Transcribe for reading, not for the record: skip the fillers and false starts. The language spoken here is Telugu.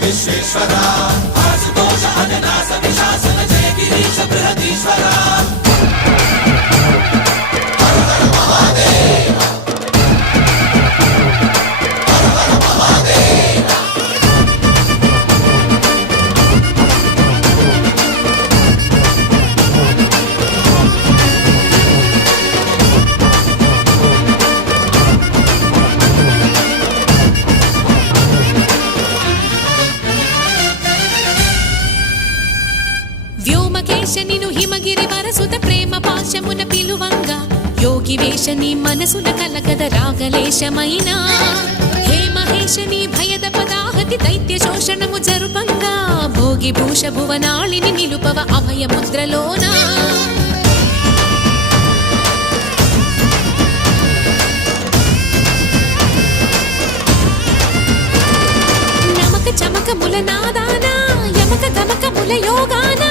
విశ్వేశ్వరా ఆశుతోష అజనాస విశాసన జయ గిరీశ బృహదీశ్వరా హర హర మహాదేవ హర హర మహాదేవ వ్యోమకేశనిను హిమగిరి వరసుత ప్రేమ పాశమున పిలువంగా యోగి వేషని మనసున కలకద రాగలేశమైనా హే మహేశని భయద పదాహతి దైత్య శోషణము జరుపంగా భోగి భూష భువనాళిని నిలుపవ అభయ ముద్రలోనా నమక చమక ముల నాదానా యమక గమక ముల యోగానా